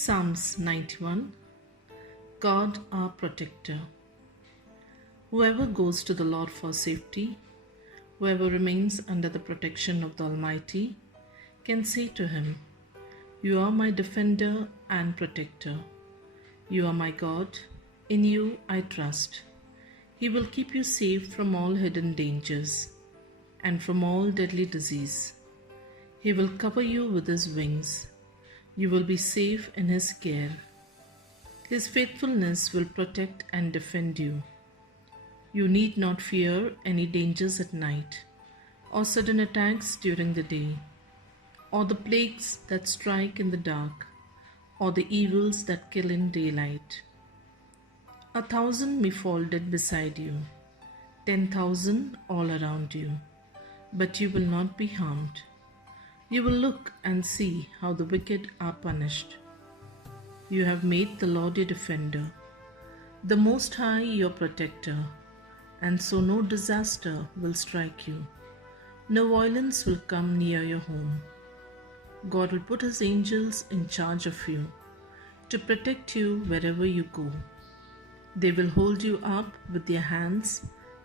Psalms 91. God our protector. Whoever goes to the Lord for safety, whoever remains under the protection of the Almighty, can say to him, "You are my defender and protector. You are my God, in you I trust." He will keep you safe from all hidden dangers and from all deadly disease. He will cover you with his wings. You will be safe in his care. His faithfulness will protect and defend you. You need not fear any dangers at night, or sudden attacks during the day, or the plagues that strike in the dark, or the evils that kill in daylight. 1,000 may fall dead beside you, 10,000 all around you, but you will not be harmed. You will look and see how the wicked are punished. You have made the Lord your defender, the Most High your protector, and so no disaster will strike you. No violence will come near your home. God will put his angels in charge of you to protect you wherever you go. They will hold you up with their hands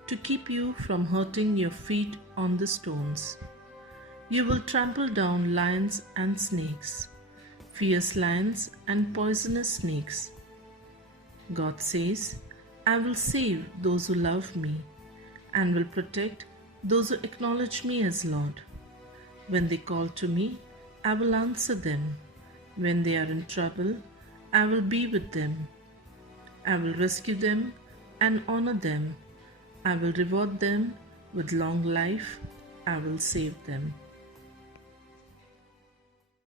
to keep you from hurting your feet on the stones. You will trample down lions and snakes, fierce lions and poisonous snakes. God says, "I will save those who love me and will protect those who acknowledge me as Lord. When they call to me, I will answer them. When they are in trouble, I will be with them. I will rescue them and honor them. I will reward them with long life. I will save them."